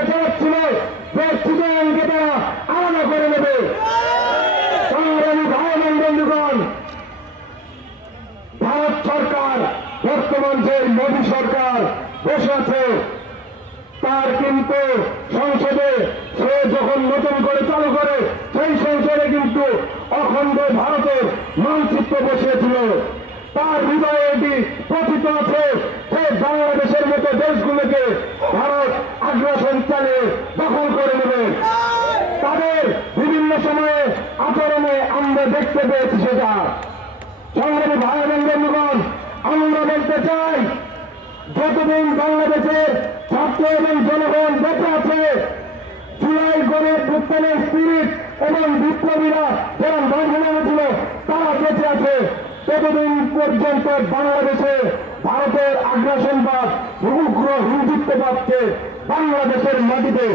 Propaganda চালাচ্ছিল যে চিটাগাংকে তারা আলাদা করে নেবে। সংগ্রামী ভাই এবং বন্ধুগণ, ভারত সরকার বর্তমান যে মোদী সরকার বসে আছে তার কিন্তু সংসদে সে যখন নতুন করে চালু করে সেই সংসদে কিন্তু অখণ্ড ভারতের মানচিত্র বসিয়েছিল। তার হৃদয়ে এটি কথিত আছে যে বাংলাদেশের মতো দেশগুলোকে ভারত আগ্রাসন চালিয়ে দখল করে নেবে। তাদের বিভিন্ন সময়ে আচরণে আমরা দেখতে পেয়েছি সেটা। সংগ্রামী ভাই এবং বন্ধুগণ, আমরা বলতে চাই যতদিন বাংলাদেশের ছাত্র এবং জনগণ বেঁচে আছে, জুলাই গণঅভ্যুত্থানের স্পিরিট এবং বিপ্লবীরা যারা মাঝখানে ছিল তারা বেঁচে আছে, ততদিন পর্যন্ত বাংলাদেশে ভারতের আগ্রাসনবাদ উগ্র হিন্দুত্ববাদকে বাংলাদেশের মাটিতে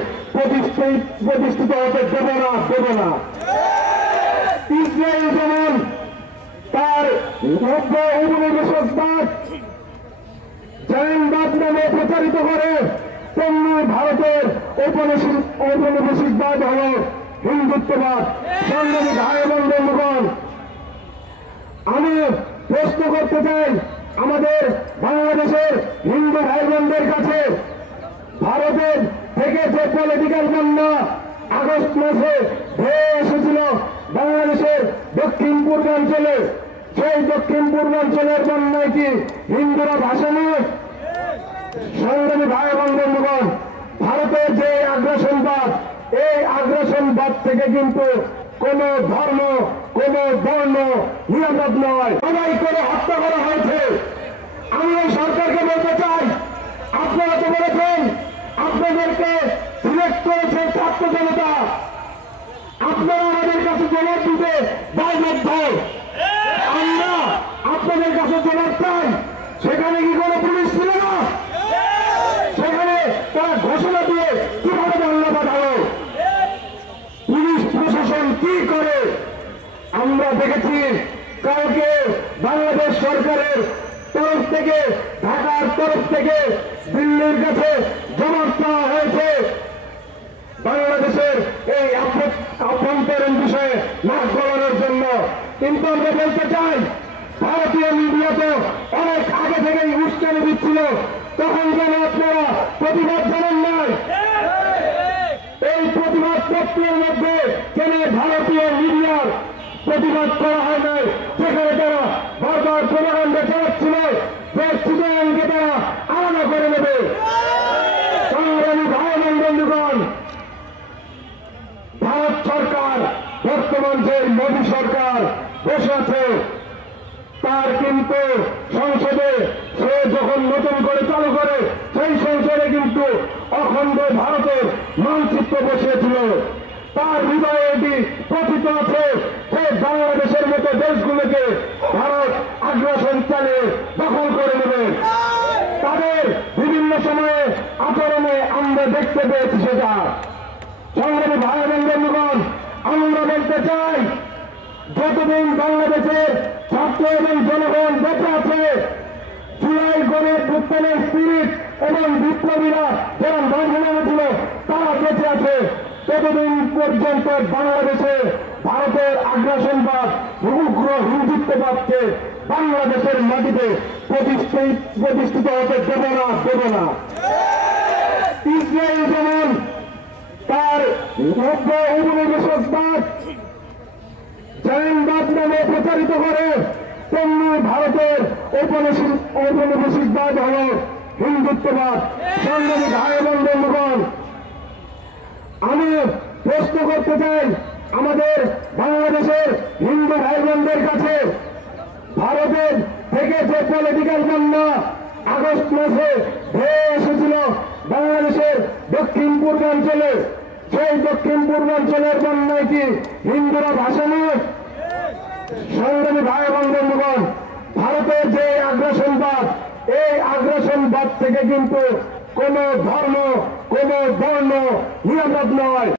প্রতিষ্ঠিত হতে দেব না। ইসরায়েল যেমন তার উপনিবেশবাদ জায়নবাদ নামে প্রচারিত করে, তেমনি ভারতের ঔপনিবেশিকবাদ হল হিন্দুত্ববাদ। সংগ্রামী ভাই এবং বন্ধুগণ, আমি প্রশ্ন করতে চাই আমাদের বাংলাদেশের হিন্দু ভাই বোনদের কাছে, ভারতের থেকে যে পলিটিক্যাল বন্যা আগস্ট মাসে ধেয়ে এসেছিল বাংলাদেশের দক্ষিণ পূর্বাঞ্চলে, সেই দক্ষিণ পূর্বাঞ্চলের বন্যায় কি হিন্দুরা ভাসানো? সংগ্রামী ভাই এবং বন্ধুগণ, ভারতের যে আগ্রাসনবাদ, এই আগ্রাসনবাদ থেকে কিন্তু কোন ধর্ম, কোন বর্ণ নিরাপদ নয়। সবাই করে হত্যা করা হয়েছে। আমি এই সরকারকে বলতে চাই, আপনারা তো বলেছেন আপনাদেরকে সিলেক্ট করেছে ছাত্র জনতা, আপনারা আমাদের কাছে জবাব দিতে দায়বদ্ধ। আমরা আপনাদের কাছে জবাব চাই, সেখানে কি কোনো পুলিশ ছিল না? সেখানে তারা ঘোষণা দিয়ে কিভাবে বাংলা পাঠালো? পুলিশ প্রশাসন কি করে? আমরা দেখেছি কালকে বাংলাদেশ সরকারের তরফ থেকে, ঢাকার তরফ থেকে দিল্লির কাছে জবাব চাওয়া হয়েছে বাংলাদেশের এই আভ্যন্তরীণ বিষয়ে নাক গলানোর জন্য। কিন্তু আমরা বলতে চাই, ভারতীয় মিডিয়া তো অনেক আগে থেকেই উস্কানি দিচ্ছিল, তখন যেন আপনারা প্রতিবাদ জানান নাই। এই প্রতিবাদ পত্রের মধ্যে কেন ভারতীয় মিডিয়ার প্রতিবাদ করা হয় নাই, যেখানে তারা বারবার প্রপাগান্ডা চালাচ্ছিল যে চিটাগাংকে তারা আলাদা করে নেবে। সংগ্রামী ভাই এবং বন্ধুগণ, ভারত সরকার বর্তমান যে মোদী সরকার বসে আছে তার কিন্তু সংসদে সে যখন নতুন করে চালু করে সেই সংসদে কিন্তু অখণ্ড ভারতের মানচিত্র বসিয়েছিল। তার হৃদয়ে এটি কথিত আছে যে বাংলাদেশের মতো দেশগুলোকে ভারত আগ্রাসন চালিয়ে দখল করে নেবে। তাদের বিভিন্ন সময়ে আচরণে আমরা দেখতে পেয়েছি সেটা। সংগ্রামী ভাই এবং বন্ধুগণ, আমরা বলতে চাই যতদিন বাংলাদেশের ছাত্র এবং জনগণ বেঁচে আছে, জুলাই গণঅভ্যুত্থানের স্পিরিট এবং বিপ্লবীরা যারা মাঝখানে ছিল তারা বেঁচে আছে, ততদিন পর্যন্ত বাংলাদেশে ভারতের আগ্রাসনবাদ উগ্র হিন্দুত্ববাদকে বাংলাদেশের মাটিতে প্রতিষ্ঠিত হতে দেব না। ইসরায়েল যেমন তার উপনিবেশবাদ জায়নবাদ নামে প্রচারিত করে, তেমনি ভারতের ঔপনিবেশিকবাদ হল হিন্দুত্ববাদ। সংগ্রামী ভাই এবং বন্ধুগণ, আমি প্রশ্ন করতে চাই আমাদের বাংলাদেশের হিন্দু ভাই বোনদের কাছে, ভারতের থেকে যে পলিটিক্যাল বন্যা আগস্ট মাসে ধেয়ে এসেছিল বাংলাদেশের দক্ষিণ পূর্বাঞ্চলে, সেই দক্ষিণ পূর্বাঞ্চলের বন্যায় কি হিন্দুরা ভাসানো? সংগ্রামী ভাই এবং বন্ধুগণ, ভারতের যে আগ্রাসনবাদ, এই আগ্রাসনবাদ থেকে কিন্তু কোন ধর্ম, কোন বর্ণ নিরাপদ নয়।